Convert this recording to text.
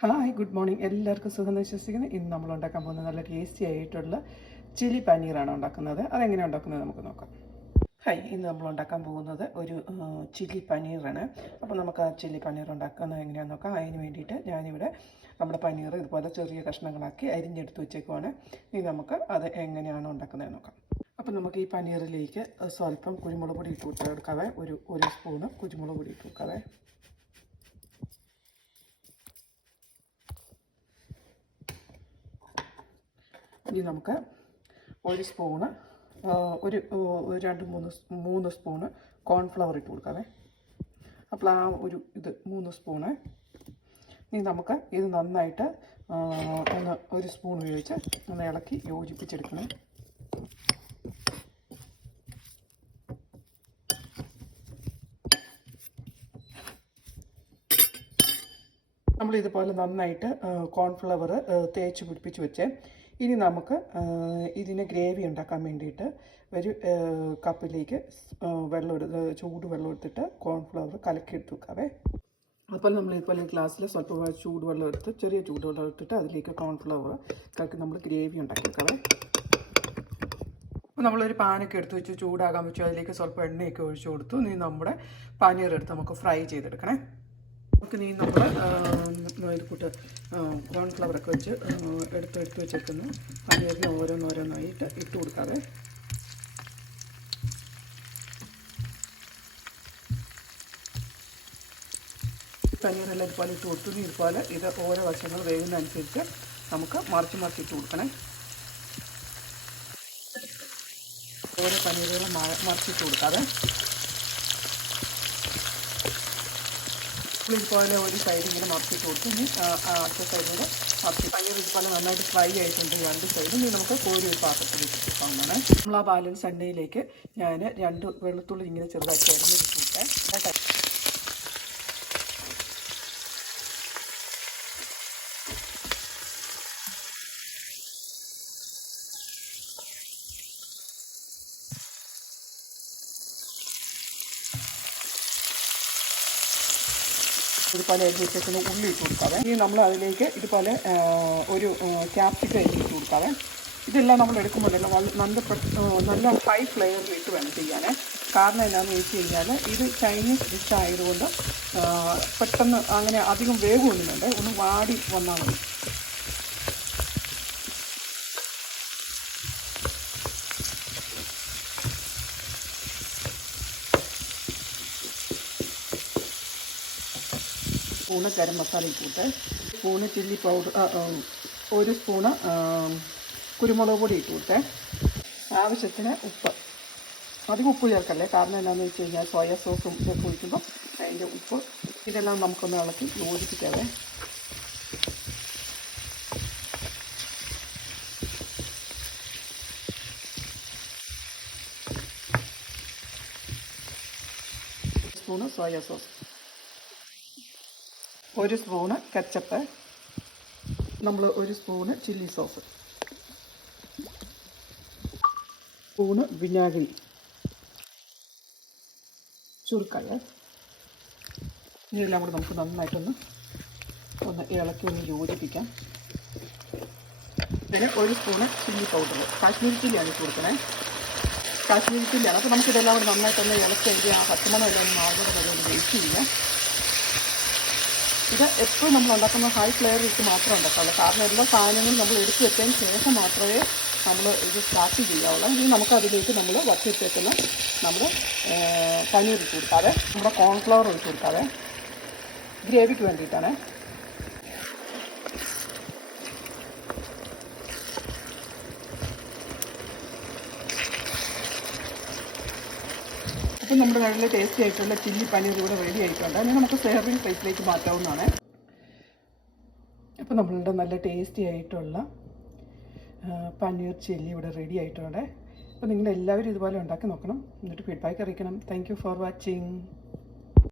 Hi good morning. എല്ലാവർക്കും സുഖം വിശ്വസിക്കുന്നു. ഇന്ന് നമ്മൾ ഉണ്ടാക്കാൻ പോകുന്നത് നല്ല ടേസ്റ്റി ആയിട്ടുള്ള ചില്ലി പനീറാണ് ഉണ്ടാക്കുന്നത്. അതെങ്ങനെയാണ് ഉണ്ടാക്കുന്നത് നമുക്ക് നോക്കാം. ഹായ്, ഇന്ന് നമ്മൾ ഉണ്ടാക്കാൻ പോകുന്നത് ഒരു ചില്ലി പനീറാണ്. അപ്പോൾ നമുക്ക് ആ ചില്ലി പനീർ ഉണ്ടാക്കുന്നത് എങ്ങനെയാണെന്ന് നോക്കാം. അതിന് വേണ്ടിയിട്ട് ഞാനിവിടെ നമ്മുടെ പനീർ ഇതുപോലെ ചെറിയ കഷ്ണങ്ങളാക്കി അരിഞ്ഞെടുത്ത് വെച്ചേക്കുവാണ്. ഇനി നമുക്ക് അത് എങ്ങനെയാണ് ഉണ്ടാക്കുന്നത് നോക്കാം. അപ്പോൾ നമുക്ക് ഈ പനീറിലേക്ക് സ്വല്പം കുരുമുളക് പൊടി ഇട്ട് കൊടുക്കാവേ. ഒരു സ്പൂണ് കുരുമുളക് പൊടി ഇട്ട് കൊടുക്കാവേ. ഇനി നമുക്ക് ഒരു സ്പൂണ് ഒരു മൂന്ന് സ്പൂണ് കോൺഫ്ലവർ ഇട്ട് കൊടുക്കാവേ. അപ്പോൾ ആ ഇത് 3 സ്പൂണ്. ഇനി നമുക്ക് ഇത് നന്നായിട്ട് ഒരു സ്പൂൺ ഉപയോഗിച്ച് ഒന്ന് ഇളക്കി യോജിപ്പിച്ചെടുക്കണം. നമ്മളിതുപോലെ നന്നായിട്ട് കോൺഫ്ലവർ തേച്ച് പിടിപ്പിച്ച് വെച്ചേ. ഇനി നമുക്ക് ഇതിന് ഗ്രേവി ഉണ്ടാക്കാൻ വേണ്ടിയിട്ട് ഒരു കപ്പിലേക്ക് ചൂടുവെള്ളം എടുത്തിട്ട് കോൺഫ്ലവർ കലക്കിയെടുത്ത് വെക്കാവേ. അപ്പോൾ നമ്മൾ ഇതുപോലെ ഗ്ലാസ്സിൽ സ്വല്പം ചൂടുവെള്ളം എടുത്ത് ചെറിയ ചൂടുവെള്ളം എടുത്തിട്ട് അതിലേക്ക് കോൺഫ്ലവർ കലക്കി നമ്മൾ ഗ്രേവി ഉണ്ടാക്കി വെക്കാവേ. അപ്പോൾ നമ്മളൊരു പാനൊക്കെ എടുത്ത് വെച്ച് ചൂടാകാൻ വെച്ചു. അതിലേക്ക് സ്വല്പം എണ്ണയൊക്കെ ഒഴിച്ചു കൊടുത്തു. ഇനി നമ്മുടെ പനീർ എടുത്ത് നമുക്ക് ഫ്രൈ ചെയ്തെടുക്കണേ. നമുക്ക് നീ നമ്മൾ ഇത് കൂട്ട് കോൺഫ്ലവറൊക്കെ വെച്ച് എടുത്ത് വെച്ചേക്കുന്നു പനീറിന് ഓരോന്നോരോന്നായിട്ട് ഇട്ട് കൊടുക്കാതെ. പനീറെല്ലാം ഇതുപോലെ ഇട്ട് കൊടുത്തു. ഇതുപോലെ ഇത് ഓരോ വശങ്ങൾ വേകുന്നതനുസരിച്ച് നമുക്ക് മറിച്ചിട്ട് കൊടുക്കണേ. ഓരോ പനീറുകളും മറിച്ചിട്ട് കൊടുക്കാതെ. ഇതുപോലെ ഒരു സൈഡ് ഇങ്ങനെ മറിച്ചിട്ട് കൊടുത്തു. ഇനി അടുത്ത സൈഡിൽ പനീർ ഇതുപോലെ നന്നായിട്ട് ഫ്രൈ ആയിട്ടുണ്ട് രണ്ട് സൈഡും. ഇനി നമുക്ക് കോരി ഒരു പാത്രത്തിൽ ഇട്ടിട്ടാണ്. നമ്മൾ ആ ബാലൻസ് എണ്ണയിലേക്ക് ഞാൻ 2 വെളുത്തുള്ളി ഇങ്ങനെ ചെറുതാക്കി അരിഞ്ഞിട്ട് കൊടുത്തേ. ഇതുപോലെ അരിഞ്ഞ് വെച്ചേക്കുന്ന ഉള്ളി ഇട്ട് കൊടുക്കാവേ. ഇനി നമ്മൾ അതിലേക്ക് ഇതുപോലെ ഒരു ക്യാപ്സിക്കം അരിഞ്ഞിട്ട് കൊടുക്കാവേ. ഇതെല്ലാം നമ്മൾ എടുക്കുമ്പോഴല്ലോ നല്ല ഹൈ ഫ്ലെയറിൽ ഇട്ട് വേണം ചെയ്യാനേ. കാരണം എന്താണെന്ന് വെച്ച് കഴിഞ്ഞാൽ ഇത് ചൈനീസ് ഡിഷ് ആയതുകൊണ്ട് പെട്ടെന്ന് അങ്ങനെ അധികം വേഗമൊന്നും വേണ്ടേ, ഒന്ന് വാടി വന്നാൽ മതി. സ്പൂണ് ഗരം മസാല ഇട്ടിട്ട്, സ്പൂണ് ചില്ലി പൗഡർ, ഒരു സ്പൂണ് കുരുമുളക് പൊടി ഇട്ട് കൊടുത്തേ. ആവശ്യത്തിന് ഉപ്പ്. അധികം ഉപ്പ് ചേർക്കല്ലേ, കാരണം എന്താണെന്ന് വെച്ച് കഴിഞ്ഞാൽ സോയ സോസും ഇതൊക്കെ ഒഴിക്കുമ്പോൾ അതിൻ്റെ ഉപ്പ് ഇതെല്ലാം നമുക്കൊന്ന് ഇളക്കി യോജിപ്പിക്കാവേ. സ്പൂണ് സോയ സോസ്, ഒരു സ്പൂണ് കെച്ചപ്പ്, നമ്മൾ ഒരു സ്പൂണ് ചില്ലി സോസ്, സ്പൂണ് വിനാഗിരി, ചുരുക്കല്ല. ഇതെല്ലാം കൂടെ നമുക്ക് നന്നായിട്ടൊന്ന് ഇളക്കി യോജിപ്പിക്കാം. പിന്നെ ഒരു സ്പൂണ് ചില്ലി പൗഡർ, കാശ്മീരി ചില്ലിയാണ് ഇട്ട് കൊടുക്കണേ. കാശ്മീരി ചില്ലിയാണ്. അപ്പോൾ നമുക്കിതെല്ലാം കൂടെ നന്നായിട്ടൊന്ന് ഇളക്കി അതിൻ്റെ ആ പച്ചമണം എല്ലാം മാറുന്നത് വരെ ഒന്ന് വെയിറ്റ് ചെയ്യാം. ഇത് എപ്പോഴും നമ്മൾ ഉണ്ടാക്കുന്ന ഹൈ ഫ്ലെയറിൽ ഇട്ട് മാത്രമേ ഉണ്ടാക്കാവുള്ളൂ. കാരണം എല്ലാ സാധനങ്ങളും നമ്മൾ എടുത്ത് വെച്ചതിന് ശേഷം മാത്രമേ നമ്മൾ ഇത് സ്റ്റാർട്ട് ചെയ്യാവുള്ളൂ. ഇനി നമുക്കതിലേക്ക് നമ്മൾ വച്ചിട്ടേക്കുന്ന നമ്മൾ പനീർ ഇട്ട് കൊടുക്കാതെ, നമ്മുടെ കോൺഫ്ലവർ ഇട്ട് കൊടുക്കാതെ, ഗ്രേവിക്ക് വേണ്ടിയിട്ടാണ്. അപ്പം നമ്മുടെ നല്ല ടേസ്റ്റി ആയിട്ടുള്ള ചില്ലി പനീർ ഇവിടെ റെഡി ആയിട്ടുണ്ട്. ഇനി നമുക്ക് സെർവിങ് പ്ലേറ്റിലേക്ക് മാറ്റാവുന്നതാണ്. അപ്പോൾ നമ്മളുടെ നല്ല ടേസ്റ്റി ആയിട്ടുള്ള പനീർ ചില്ലി ഇവിടെ റെഡി ആയിട്ടുണ്ട്. അപ്പോൾ നിങ്ങളെല്ലാവരും ഇതുപോലെ ഉണ്ടാക്കി നോക്കണം. എന്നിട്ട് ഫീഡ്ബാക്ക് അറിയിക്കണം. Thank you for watching.